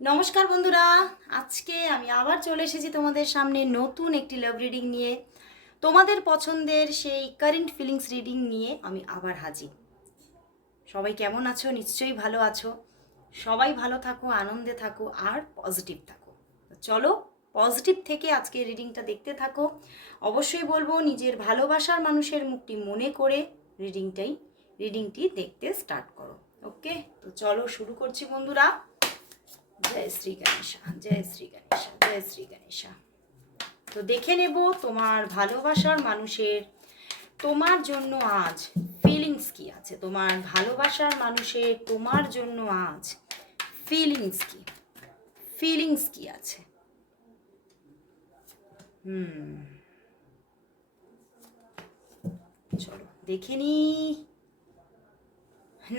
নমস্কার বন্ধুরা, আজকে আমি আবার চলে এসেছি তোমাদের সামনে নতুন একটি লাভ রিডিং নিয়ে। তোমাদের পছন্দের সেই কারেন্ট ফিলিংস রিডিং নিয়ে আমি আবার হাজির। সবাই কেমন আছো? নিশ্চয়ই ভালো আছো। সবাই ভালো থাকো, আনন্দে থাকো, আর পজিটিভ থাকো। চলো পজিটিভ থেকে আজকে রিডিংটা দেখতে থাকো। অবশ্যই বলব, নিজের ভালোবাসার মানুষের মুখটি মনে করে রিডিংটাই রিডিংটি দেখতে স্টার্ট করো। ওকে তো চলো শুরু করছি বন্ধুরা। জয় শ্রী গণেশা, জয় শ্রী গণেশা, জয় শ্রী গণেশা। তো দেখে নেব তোমার ভালোবাসার মানুষের, তোমার জন্য আজ ফিলিংস কি আছে? তোমার ভালোবাসার মানুষের, তোমার জন্য আজ ফিলিংস কি? ফিলিংস কি আছে? হুম। চলো, দেখে নি।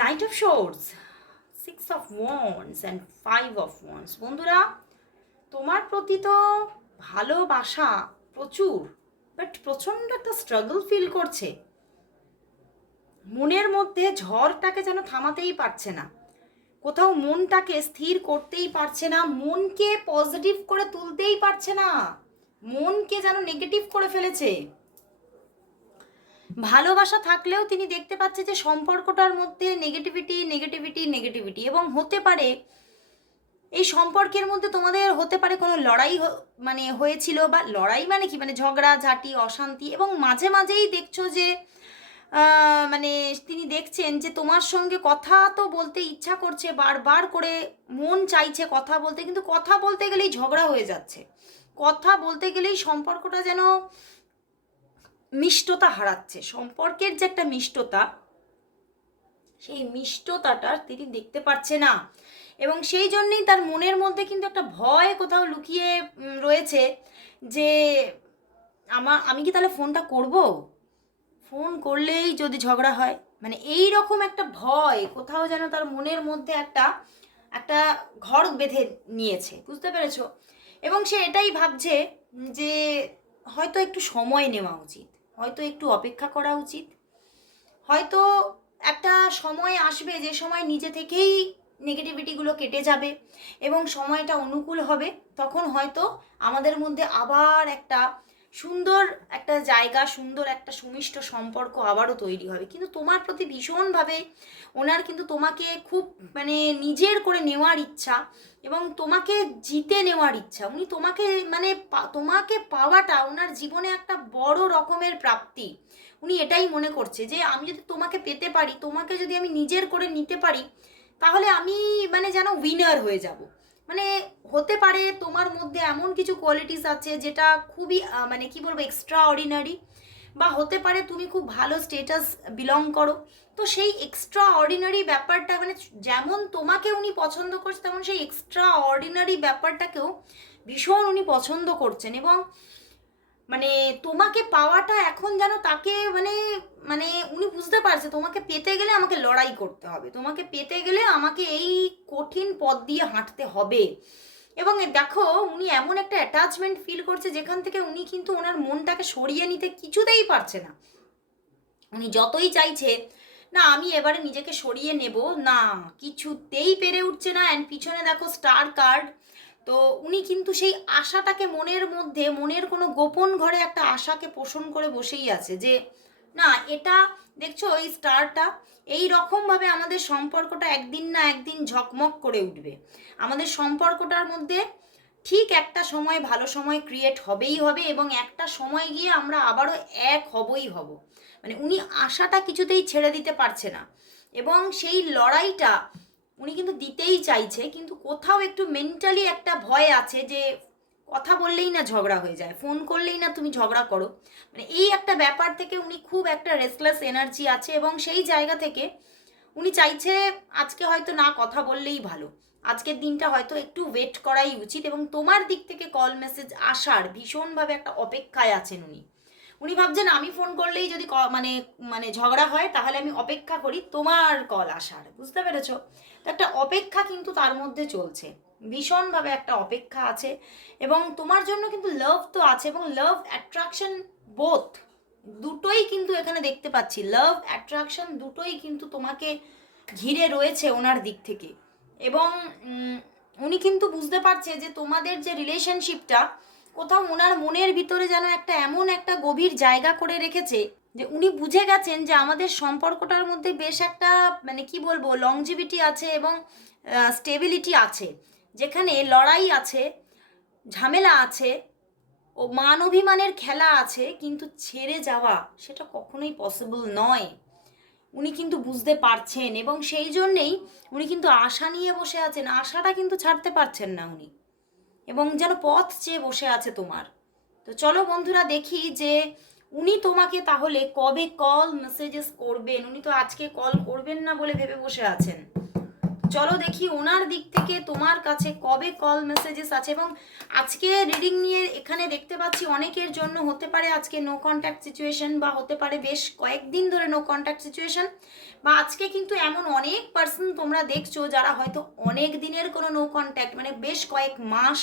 Nine of swords six of wands and five of wands বন্ধুরা, তোমার প্রতি তো ভালোবাসা প্রচুর বাট প্রচণ্ড একটা স্ট্রাগল ফিল করছে। মনের মধ্যে ঝড়টাকে যেন থামাতেই পারছে না। কোথাও মনটাকে স্থির করতেই পারছে না, মনকে পজিটিভ করে তুলতেই পারছে না। মনকে যেন নেগেটিভ করে ফেলেছে। ভালোবাসা থাকলেও তিনি দেখতে পাচ্ছে যে সম্পর্কটার মধ্যে নেগেটিভিটি নেগেটিভিটি নেগেটিভিটি এবং হতে পারে এই সম্পর্কের মধ্যে তোমাদের হতে পারে কোনো লড়াই মানে হয়েছিল বা লড়াই মানে কি? মানে ঝগড়া, ঝাঁটি, অশান্তি এবং মাঝে মাঝেই দেখছ যে মানে তিনি দেখছেন যে তোমার সঙ্গে কথা তো বলতে ইচ্ছা করছে, বারবার করে মন চাইছে কথা বলতে, কিন্তু কথা বলতে গেলেই ঝগড়া হয়ে যাচ্ছে। কথা বলতে গেলেই সম্পর্কটা যেন মিষ্টতা হারাচ্ছে। সম্পর্কের যে একটা মিষ্টতা, সেই মিষ্টতাটা তিনি দেখতে পাচ্ছে না। এবং সেই জন্যেই তার মনের মধ্যে কিন্তু একটা ভয় কোথাও লুকিয়ে রয়েছে যে, আমার, আমি কি তাহলে ফোনটা করব? ফোন করলেই যদি ঝগড়া হয় মানে এই রকম একটা ভয় কোথাও যেন তার মনের মধ্যে একটা একটা ঘর বেঁধে নিয়েছে। বুঝতে পেরেছ? এবং সে এটাই ভাবছে যে, হয়তো একটু সময় নেওয়া উচিত। হয়তো একটু অপেক্ষা করা উচিত। হয়তো একটা সময় আসবে যে সময় নিজে থেকেই নেগেটিভিটিগুলো কেটে যাবে এবং সময়টা অনুকূল হবে, তখন হয়তো আমাদের মধ্যে আবার একটা সুন্দর একটা জায়গা, সুন্দর একটা সুমিষ্ট সম্পর্ক আবারও তৈরি হবে। কিন্তু তোমার প্রতি ভীষণভাবে ওনার কিন্তু তোমাকে খুব মানে নিজের করে নেওয়ার ইচ্ছা এবং তোমাকে জিতে নেওয়ার ইচ্ছা। উনি তোমাকে মানে তোমাকে পাওয়াটা ওনার জীবনে একটা বড় রকমের প্রাপ্তি। উনি এটাই মনে করছে যে, আমি যদি তোমাকে পেতে পারি, তোমাকে যদি আমি নিজের করে নিতে পারি, তাহলে আমি মানে যেন উইনার হয়ে যাব। মানে হতে পারে তোমার মধ্যে এমন কিছু কোয়ালিটিস আছে যেটা খুবই মানে কি বলব এক্সট্রা অর্ডিনারি বা হতে পারে তুমি খুব ভালো স্টেটাস বিলং করো। তো সেই এক্সট্রা অর্ডিনারি ব্যাপারটা মানে যেমন তোমাকে উনি পছন্দ করছে, তেমন সেই এক্সট্রা অর্ডিনারি ব্যাপারটাকেও ভীষণ উনি পছন্দ করছেন এবং মানে তোমাকে পাওয়াটা এখন যেন তাকে মানে মানে উনি বুঝতে পারছে, তোমাকে পেতে গেলে আমাকে লড়াই করতে হবে। তোমাকে পেতে গেলে আমাকে এই কঠিন পথ দিয়ে হাঁটতে হবে। এবং দেখো, উনি এমন একটা অ্যাটাচমেন্ট ফিল করছে যেখান থেকে উনি কিন্তু ওনার মনটাকে সরিয়ে নিতে কিছুতেই পারছে না। উনি যতই চাইছে, না, আমি এবারে নিজেকে সরিয়ে নেব। না, কিছুতেই পেরে উঠছে না। অ্যান্ড পিছনে দেখো স্টার কার্ড তো উনি কিন্তু সেই আশাটাকে মনের মধ্যে, মনের কোনো গোপন ঘরে একটা আশাকে পোষণ করে বসেই আছে যে, না, এটা দেখছ, এই স্টারটা এই রকমভাবে আমাদের সম্পর্কটা একদিন না একদিন ঝকমক করে উঠবে। আমাদের সম্পর্কটার মধ্যে ঠিক একটা সময় ভালো সময় ক্রিয়েট হবেই হবে এবং একটা সময় গিয়ে আমরা আবারও এক হবই হব। মানে উনি আশাটা কিছুতেই ছেড়ে দিতে পারছে না। এবং সেই লড়াইটা উনি কিন্তু দিতেই চাইছে, কিন্তু কোথাও একটু মেন্টালি একটা ভয় আছে যে কথা বললেই না ঝগড়া হয়ে যায় ফোন করলেই না তুমি ঝগড়া করো। মানে এই একটা ব্যাপার থেকে উনি খুব একটা রেসলেস এনার্জি আছে এবং সেই জায়গা থেকে উনি চাইছে আজকে হয়তো না কথা বললেই ভালো। আজকের দিনটা হয়তো একটু ওয়েট করাই উচিত এবং তোমার দিক থেকে কল মেসেজ আসার ভীষণভাবে একটা অপেক্ষায় আছেন উনি। উনি ভাবছেন, আমি ফোন করলেই যদি মানে মানে ঝগড়া হয় তাহলে আমি অপেক্ষা করি তোমার কল আসার। বুঝতে পেরেছ? একটা অপেক্ষা কিন্তু তার মধ্যে চলছে। ভীষণভাবে একটা অপেক্ষা আছে এবং তোমার জন্য কিন্তু লাভ তো আছে এবং লাভ অ্যাট্রাকশন বোথ দুটোই কিন্তু এখানে দেখতে পাচ্ছি। লাভ অ্যাট্রাকশন দুটোই কিন্তু তোমাকে ঘিরে রয়েছে ওনার দিক থেকে এবং উনি কিন্তু বুঝতে পারছে যে তোমাদের যে রিলেশনশিপটা কোথাও ওনার মনের ভিতরে যেন একটা এমন একটা গভীর জায়গা করে রেখেছে যে উনি বুঝে গেছেন যে আমাদের সম্পর্কটার মধ্যে বেশ একটা মানে কি বলব লংজিভিটি আছে এবং স্টেবিলিটি আছে। যেখানে লড়াই আছে, ঝামেলা আছে, ও মান অভিমানের খেলা আছে, কিন্তু ছেড়ে যাওয়া সেটা কখনোই পসিবল নয়। উনি কিন্তু বুঝতে পারছেন এবং সেই জন্যেই উনি কিন্তু আশা নিয়ে বসে আছেন। আশাটা কিন্তু ছাড়তে পারছেন না উনি। এবং যেন পথ চেয়ে বসে আছে তোমার। তো চলো বন্ধুরা দেখি যে উনি তোমাকে তাহলে কবে কল মেসেজেস করবেন? উনি তো আজকে কল করবেন না বলে ভেবে বসে আছেন। চলো দেখি ওনার দিক থেকে তোমার কাছে কবে কল মেসেজেস আছে এবং আজকে রিডিং নিয়ে এখানে দেখতে পাচ্ছি অনেকের জন্য হতে পারে আজকে নো কন্ট্যাক্ট সিচুয়েশন বা হতে পারে বেশ কয়েকদিন ধরে নো কন্ট্যাক্ট সিচুয়েশন বা আজকে কিন্তু এমন অনেক পার্সন তোমরা দেখছ যারা হয়তো অনেক দিনের কোনো নো কন্ট্যাক্ট মানে বেশ কয়েক মাস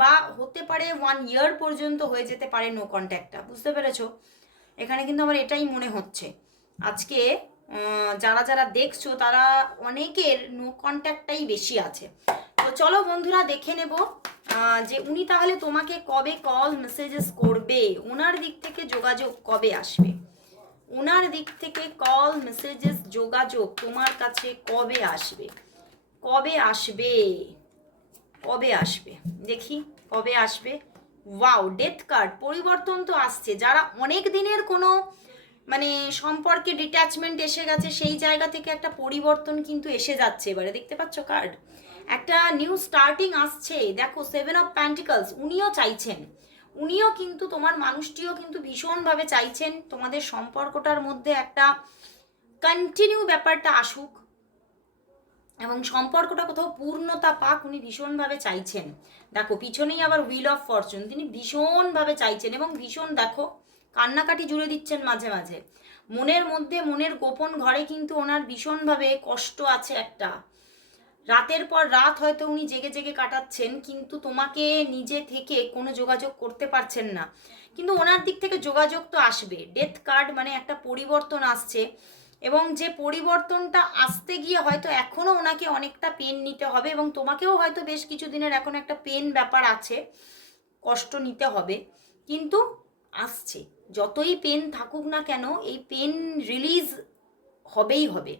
বা হতে পারে ওয়ান ইয়ার পর্যন্ত হয়ে যেতে পারে নো কন্ট্যাক্টটা বুঝতে পেরেছ? এখানে কিন্তু আমার এটাই মনে হচ্ছে। আজকে যারা যারা দেখছ তারা অনেকের নো কন্ট্যাক্টটাই বেশি আছে। তো চলো বন্ধুরা দেখে নেব যে উনি তাহলে তোমাকে কবে কল মেসেজেস করবে? ওনার দিক থেকে যোগাযোগ কবে আসবে? ওনার দিক থেকে কল মেসেজেস যোগাযোগ তোমার কাছে কবে আসবে? কবে আসবে? কবে আসবে? দেখি কবে আসবে? ওয়াও ডেথ কার্ড পরিবর্তন তো আসছে। যারা অনেক দিনের কোনো মানে সম্পর্কে ডিট্যাচমেন্ট এসে গেছে, সেই জায়গা থেকে একটা পরিবর্তন কিন্তু এসে যাচ্ছে এবারে। দেখতে পাচ্ছ কার্ড একটা নিউ স্টার্টিং আসছে। দেখো সেভেন অফ প্যান্টিকলস উনিও চাইছেন। উনিও কিন্তু তোমার মানুষটিও কিন্তু ভীষণভাবে চাইছেন তোমাদের সম্পর্কটার মধ্যে একটা কন্টিনিউ ব্যাপারটা আসুক। এবং সম্পর্কটা কোথাও পূর্ণতা পাক উনি ভীষণভাবে চাইছেন। দেখো, পিছনেই আবার হুইল অফ ফরচুন তিনি ভীষণভাবে চাইছেন এবং ভীষণ, দেখো, কান্নাকাটি জুড়ে দিচ্ছেন মাঝে মাঝে। মনের মধ্যে, মনের গোপন ঘরে কিন্তু ওনার ভীষণভাবে কষ্ট আছে একটা। রাতের পর রাত হয়তো উনি জেগে জেগে কাটাচ্ছেন, কিন্তু তোমাকে নিজে থেকে কোনো যোগাযোগ করতে পারছেন না। কিন্তু ওনার দিক থেকে যোগাযোগ তো আসবে। ডেথ কার্ড মানে একটা পরিবর্তন আসছে। এবং যে পরিবর্তনটা আসতে গিয়ে হয়তো এখনও ওনাকে অনেকটা পেন নিতে হবে এবং তোমাকেও হয়তো বেশ কিছু দিনের এখন একটা পেন ব্যাপার আছে, কষ্ট নিতে হবে। কিন্তু আসছে, যতই পেন থাকুক না কেন, এই পেন রিলিজ হবেই হবে।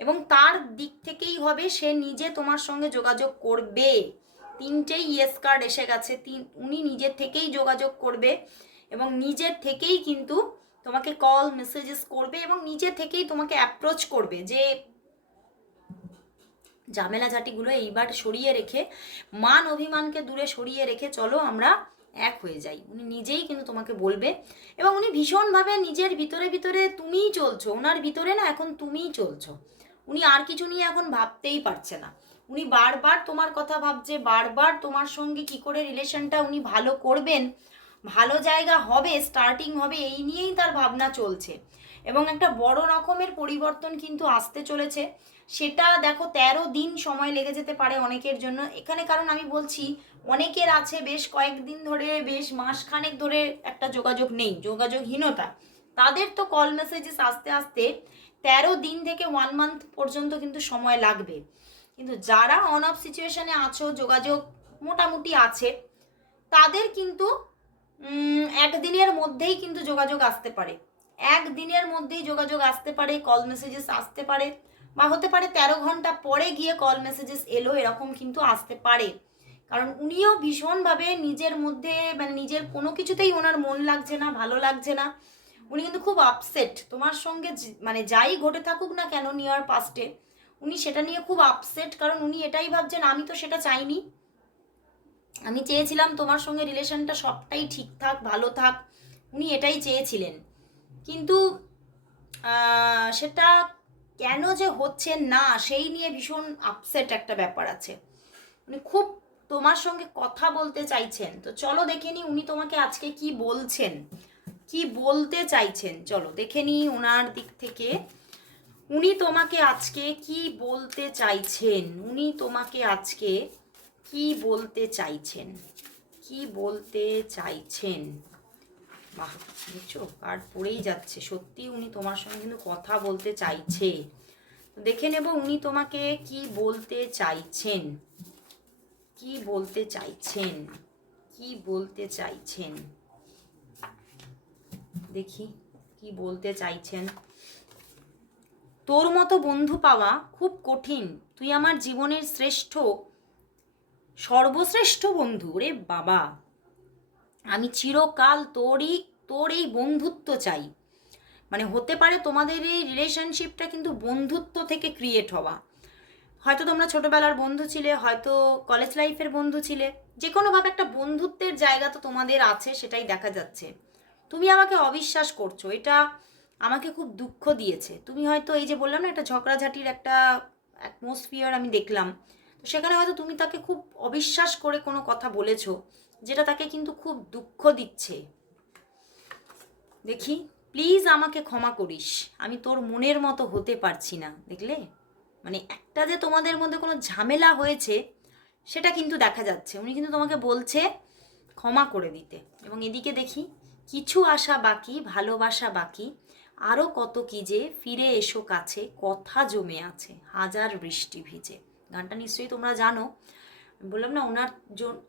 এবং তার দিক থেকেই হবে, সে নিজে তোমার সঙ্গে যোগাযোগ করবে। তিনটেই ইয়েস কার্ড এসে গেছে, তিন, উনি নিজের থেকেই যোগাযোগ করবে এবং নিজের থেকেই কিন্তু তোমাকে কল মেসেজেস করবে এবং নিজে থেকেই তোমাকে অ্যাপ্রোচ করবে যে ঝামেলা ঝাঁটিগুলো এইবার সরিয়ে রেখে, মান অভিমানকে দূরে সরিয়ে রেখে চলো আমরা এক হয়ে যাই। উনি নিজেই কিন্তু তোমাকে বলবে এবং উনি ভীষণভাবে নিজের ভিতরে ভিতরে তুমিই চলছো, ওনার ভিতরে না এখন তুমিই চলছো। উনি আর কিছু নিয়ে এখন ভাবতেই পারছে না। উনি বারবার তোমার কথা ভাবছে, বারবার তোমার সঙ্গে কি করে রিলেশনটা উনি ভালো করবেন ভালো জায়গা হবে স্টার্টিং হবে, এই নিয়েই তার ভাবনা চলছে। এবং একটা বড় রকমের পরিবর্তন কিন্তু আসতে চলেছে। সেটা দেখো, তেরো দিন সময় লেগে যেতে পারে অনেকের জন্য। এখানে কারণ আমি বলছি, অনেকের আছে বেশ কয়েকদিন ধরে, বেশ মাসখানেক ধরে একটা যোগাযোগ নেই, যোগাযোগহীনতা। তাদের তো কল মেসেজেস আস্তে আস্তে তেরো দিন থেকে ওয়ান মান্থ পর্যন্ত কিন্তু সময় লাগবে। কিন্তু যারা অন অফ সিচুয়েশনে আছো, যোগাযোগ মোটামুটি আছে, তাদের কিন্তু একদিনের মধ্যেই কিন্তু যোগাযোগ আসতে পারে। একদিনের মধ্যেই যোগাযোগ আসতে পারে কল মেসেজেস আসতে পারে, বা হতে পারে তেরো ঘণ্টা পরে গিয়ে কল মেসেজেস এলো, এরকম কিন্তু আসতে পারে। কারণ উনিও ভীষণভাবে নিজের মধ্যে মানে নিজের কোনো কিছুতেই ওনার মন লাগছে না, ভালো লাগছে না। উনি কিন্তু খুব আপসেট তোমার সঙ্গে মানে যাই ঘটে থাকুক না কেন নিয়ার পাস্টে উনি সেটা নিয়ে খুব আপসেট কারণ উনি এটাই ভাবছেন, আমি তো সেটা চাইনি। আমি চেয়েছিলাম তোমার সঙ্গে রিলেশনটা সবটাই ঠিকঠাক ভালো থাক। উনি এটাই চেয়েছিলেন। কিন্তু সেটা কেন যে হচ্ছে না, সেই নিয়ে ভীষণ আপসেট একটা ব্যাপার আছে। উনি খুব তোমার সঙ্গে কথা বলতে চাইছেন। তো চলো দেখে নি উনি তোমাকে আজকে কি বলছেন। কি বলতে চাইছেন? চলো দেখে নি ওনার দিক থেকে। উনি তোমাকে আজকে কি বলতে চাইছেন? উনি তোমাকে আজকে কি বলতে চাইছেন? কি বলতে চাইছেন? বাহ, দেখছ? কার্ড পড়েই যাচ্ছে। সত্যি উনি তোমার সঙ্গে কিন্তু কথা বলতে চাইছে। দেখে নেব উনি তোমাকে কি বলতে চাইছেন। কি বলতে চাইছেন? কি বলতে চাইছেন? দেখি, কি বলতে চাইছেন? তোর মতো বন্ধু পাওয়া খুব কঠিন। তুই আমার জীবনের শ্রেষ্ঠ সর্বশ্রেষ্ঠ বন্ধু রে বাবা। আমি চিরকাল তোরই তোর এই বন্ধুত্ব চাই। মানে হতে পারে তোমাদের এই রিলেশনশিপটা কিন্তু বন্ধুত্ব থেকে ক্রিয়েট হওয়া। হয়তো তোমরা ছোটবেলার বন্ধু ছিলে, হয়তো কলেজ লাইফের বন্ধু ছিলে। যে কোনোভাবে একটা বন্ধুত্বের জায়গা তো তোমাদের আছে, সেটাই দেখা যাচ্ছে। তুমি আমাকে অবিশ্বাস করছ, এটা আমাকে খুব দুঃখ দিয়েছে। তুমি হয়তো এই যে বললাম না, একটা ঝগড়াঝাটির একটা অ্যাটমসফিয়ার আমি দেখলাম। তো সেখানে হয়তো তুমি তাকে খুব অবিশ্বাস করে কোনো কথা বলেছ, যেটা তাকে কিন্তু খুব দুঃখ দিচ্ছে। দেখি প্লিজ আমাকে ক্ষমা করিস, আমি তোর মনের মতো হতে পারছি না, দেখলে? মানে একটা যে তোমাদের মধ্যে কোনো ঝামেলা হয়েছে, সেটা কিন্তু দেখা যাচ্ছে। উনি কিন্তু তোমাকে বলছে ক্ষমা করে দিতে। এবং এদিকে দেখি, কিছু আশা বাকি, ভালোবাসা বাকি আরও কত কি যে ফিরে এসো কাছে, কথা জমে আছে, হাজার বৃষ্টি ভিজে। গানটা নিশ্চয়ই তোমরা জানো। বললাম, না ওনার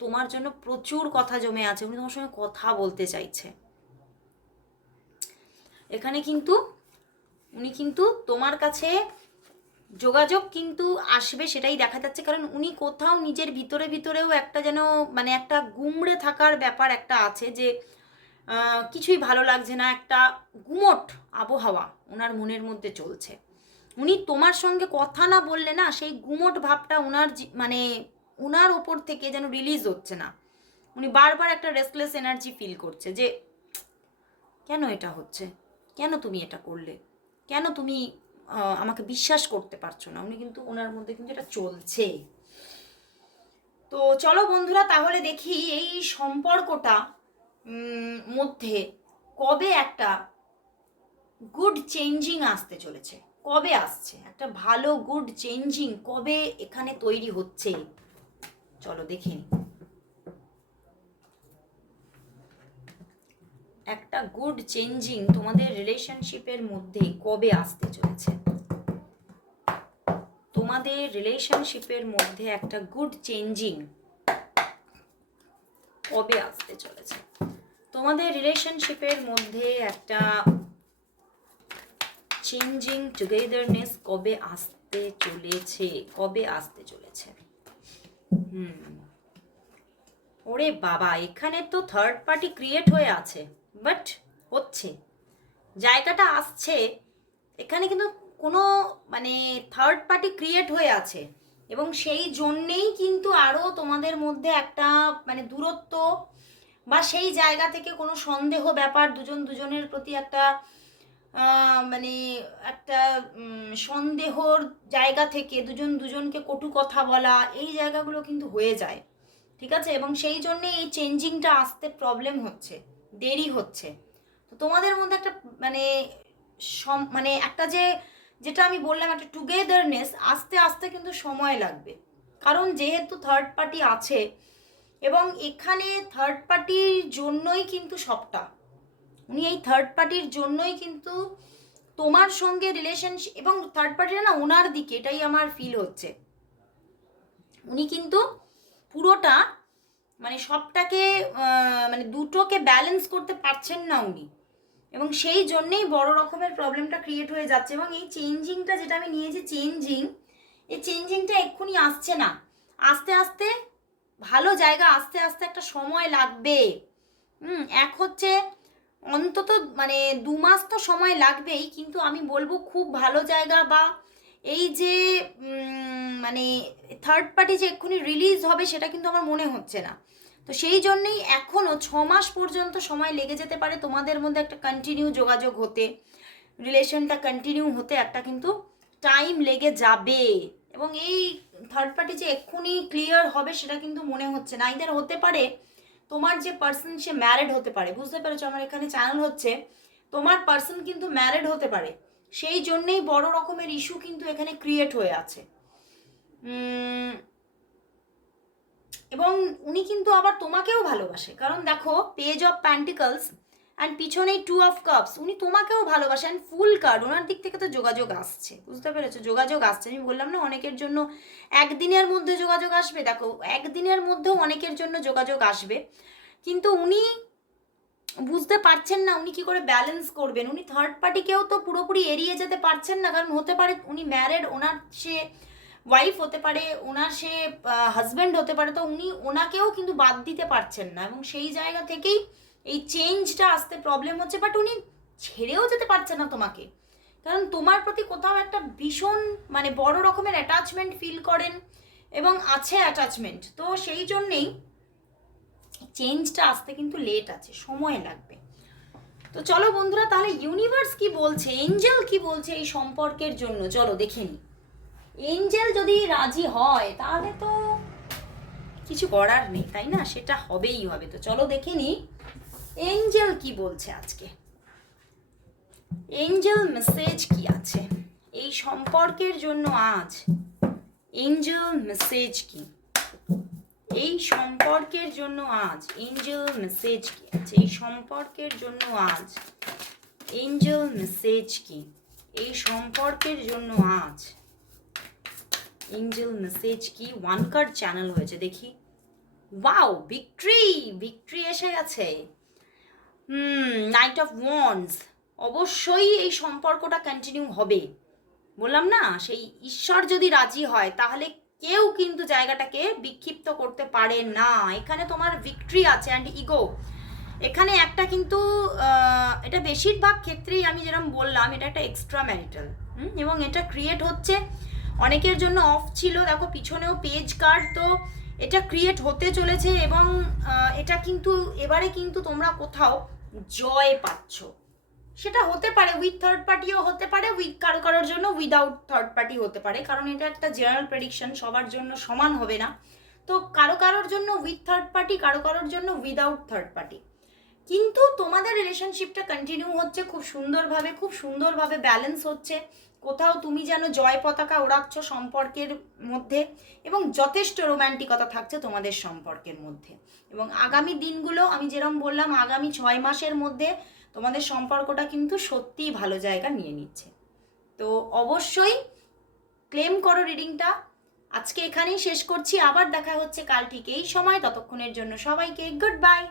তোমার জন্য প্রচুর কথা জমে আছে। উনি তোমার সঙ্গে কথা বলতে চাইছে। এখানে কিন্তু, উনি কিন্তু তোমার কাছে যোগাযোগ কিন্তু আসবে সেটাই দেখা যাচ্ছে। কারণ উনি কোথাও নিজের ভিতরে ভিতরেও একটা যেন মানে একটা গুমড়ে থাকার ব্যাপার একটা আছে যে কিছুই ভালো লাগছে না। একটা গুমট আবহাওয়া ওনার মনের মধ্যে চলছে। উনি তোমার সঙ্গে কথা না বললে না সেই গুমট ভাবটা ওনার মানে ওনার ওপর থেকে যেন রিলিজ হচ্ছে না। উনি বারবার একটা রেস্টলেস এনার্জি ফিল করছে যে, কেন এটা হচ্ছে? কেন তুমি এটা করলে? কেন তুমি আমাকে বিশ্বাস করতে পারছ না? উনি কিন্তু ওনার মধ্যে কিন্তু এটা চলছে তো চলো বন্ধুরা, তাহলে দেখি এই সম্পর্কটা মধ্যে কবে একটা গুড চেঞ্জিং আসতে চলেছে। কবে আসছে? একটা ভালো গুড চেঞ্জিং কবে এখানে তৈরি হচ্ছে? চলো দেখে একটা গুড চেঞ্জিং তোমাদের রিলেশনশিপের মধ্যে কবে আসতে চলেছে? তোমাদের রিলেশনশিপের মধ্যে একটা গুড চেঞ্জিং কবে আসতে চলেছে? তোমাদের রিলেশনশিপের মধ্যে একটা চেঞ্জিং টুগেদারনেস কবে আসতে চলেছে? কবে আসতে চলেছে? হুম। ওরে বাবা, এখানে তো থার্ড পার্টি ক্রিয়েট হয়ে আছে বাট হচ্ছে। জায়গাটা আসছে, এখানে কিন্তু কোনো মানে থার্ড পার্টি ক্রিয়েট হয়ে আছে, এবং সেই জন্যেই কিন্তু আরও তোমাদের মধ্যে একটা মানে দূরত্ব বা সেই জায়গা থেকে কোনো সন্দেহ ব্যাপার দুজন দুজনের প্রতি একটা মানে একটা সন্দেহর জায়গা থেকে দুজন দুজনকে কটু কথা বলা, এই জায়গাগুলো কিন্তু হয়ে যায়। ঠিক আছে? এবং সেই জন্যে এই চেঞ্জিংটা আসতে প্রবলেম হচ্ছে, দেরি হচ্ছে। তো তোমাদের মধ্যে একটা মানে সম- মানে একটা যে, যেটা আমি বললাম, একটা টুগেদারনেস আস্তে আস্তে কিন্তু সময় লাগবে। কারণ যেহেতু থার্ড পার্টি আছে, এবং এখানে থার্ড পার্টির জন্যই কিন্তু সবটা। উনি এই থার্ড পার্টির জন্যই কিন্তু তোমার সঙ্গে রিলেশনশিপ এবং থার্ড পার্টিটা না ওনার দিকে এটাই আমার ফিল হচ্ছে। উনি কিন্তু পুরোটা মানে সবটাকে মানে দুটোকে ব্যালেন্স করতে পারছেন না উনি। এবং সেই জন্যেই বড় রকমের প্রবলেমটা ক্রিয়েট হয়ে যাচ্ছে এবং এই চেঞ্জিংটা যেটা আমি নিয়েছি চেঞ্জিং এই চেঞ্জিংটা এক্ষুনি আসছে না। আস্তে আস্তে ভালো জায়গা, আস্তে আস্তে একটা সময় লাগবে। হুম, এক হচ্ছে অন্তত মানে দু মাস তো সময় লাগবেই, কিন্তু আমি বলব খুব ভালো জায়গা বা এই যে মানে থার্ড পার্টি যে এক্ষুনি রিলিজ হবে সেটা কিন্তু আমার মনে হচ্ছে না। তো সেই জন্যই এখনও ছ মাস পর্যন্ত সময় লেগে যেতে পারে তোমাদের মধ্যে একটা কন্টিনিউ যোগাযোগ হতে রিলেশনটা কন্টিনিউ হতে একটা কিন্তু টাইম লেগে যাবে। এবং এই থার্ড পার্টি যে এক্ষুনি ক্লিয়ার হবে সেটা কিন্তু মনে হচ্ছে না। ইদার হতে পারে তোমার যে পার্সন সে ম্যারেড হতে পারে, বুঝতে পেরেছ? আমার এখানে চ্যানেল হচ্ছে, তোমার পার্সন কিন্তু ম্যারেড হতে পারে। সেই জন্যেই বড় রকমের ইস্যু কিন্তু এখানে ক্রিয়েট হয়ে আছে। এবং উনি কিন্তু আবার তোমাকেও ভালোবাসে। কারণ দেখো পেজ অফ প্যান্টিকলস অ্যান্ড পিছনে টু অফ কাপস উনি তোমাকেও ভালোবাসেন ফুল কার্ড ওনার দিক থেকে তো যোগাযোগ আসছে। বুঝতে পেরেছ? যোগাযোগ আসছে। আমি বললাম না, অনেকের জন্য একদিনের মধ্যে যোগাযোগ আসবে। দেখো, একদিনের মধ্যেও অনেকের জন্য যোগাযোগ আসবে। কিন্তু উনি বুঝতে পারছেন না, উনি কি করে ব্যালেন্স করবেন? উনি থার্ড পার্টিকেও তো পুরোপুরি এড়িয়ে যেতে পারছেন না। কারণ হতে পারে উনি ম্যারেড ওনার সে ওয়াইফ হতে পারে, ওনার সে হাজব্যান্ড হতে পারে। তো উনি ওনাকেও কিন্তু বাদ দিতে পারছেন না। এবং সেই জায়গা থেকেই এই চেঞ্জটা আসতে প্রবলেম হচ্ছে বাট উনি ছেড়েও যেতে পারছে না তোমাকে। কারণ তোমার প্রতি কোথাও একটা ভীষণ মানে বড় রকমের অ্যাটাচমেন্ট ফিল করেন এবং আছে অ্যাটাচমেন্ট তো সেই জন্যেই চেঞ্জটা আসতে কিন্তু লেট আছে, সময় লাগবে। তো চলো বন্ধুরা, তাহলে ইউনিভার্স কি বলছে এঞ্জেল কি বলছে এই সম্পর্কের জন্য? চলো দেখে নিই এঞ্জেল যদি রাজি হয়, তাহলে তো কিছু করার নেই, তাই না? সেটা হবেই হবে। তো চলো দেখে নিই এঞ্জেল কি বলছে আজকে? এঞ্জেল মেসেজ কি আছে? এই সম্পর্কের জন্য আজ এঞ্জেল মেসেজ কি? এই সম্পর্কের জন্য আজ এঞ্জেল মেসেজ কি আছে? এই সম্পর্কের জন্য আজ এঞ্জেল মেসেজ কি? এই সম্পর্কের জন্য আজ এঞ্জেল মেসেজ কি? ওয়ান কার্ড চ্যানেল হয়েছে, দেখি। ওয়াও ভিক্টরি ভিক্টরি এসে গেছে। হুম নাইট অফ ওয়ান্স অবশ্যই এই সম্পর্কটা কন্টিনিউ হবে। বললাম না, সেই ঈশ্বর যদি রাজি হয়, তাহলে কেউ কিন্তু জায়গাটাকে বিক্ষিপ্ত করতে পারে না। এখানে তোমার ভিক্টরি আছে অ্যান্ড ইগো এখানে একটা কিন্তু এটা বেশিরভাগ ক্ষেত্রেই আমি যেরকম বললাম, এটা একটা এক্সট্রা ম্যারিটাল এবং এটা ক্রিয়েট হচ্ছে, অনেকের জন্য অফ ছিল। দেখো, পিছনেও পেজ কার্ড তো এটা ক্রিয়েট হতে চলেছে এবং এটা কিন্তু, এবারে কিন্তু তোমরা কোথাও জয় পাচ্ছ। সেটা হতে পারে উইথ থার্ড পার্টিও হতে পারে উইথ কারও কারোর জন্য উইদাউট থার্ড পার্টি হতে পারে, কারণ এটা একটা জেনারেল প্রেডিকশন সবার জন্য সমান হবে না। তো কারও কারোর জন্য উইথ থার্ড পার্টি কারও কারোর জন্য উইদাউট থার্ড পার্টি কিন্তু তোমাদের রিলেশনশিপটা কন্টিনিউ হচ্ছে খুব সুন্দরভাবে খুব সুন্দরভাবে ব্যালেন্স হচ্ছে। কোথাও তুমি যেন জয় পতাকা ওড়াচ্ছ সম্পর্কের মধ্যে এবং যথেষ্ট রোম্যান্টিকতা থাকছে তোমাদের সম্পর্কের মধ্যে। এবং আগামী দিনগুলো আমি যেরকম বললাম, আগামী ছয় মাসের মধ্যে তোমাদের সম্পর্কটা কিন্তু সত্যিই ভালো জায়গা নিয়ে নিচ্ছে। তো অবশ্যই ক্লেম করো রিডিংটা আজকে এখানেই শেষ করছি। আবার দেখা হচ্ছে কাল ঠিক এই সময়। ততক্ষণের জন্য সবাইকে গুড বাই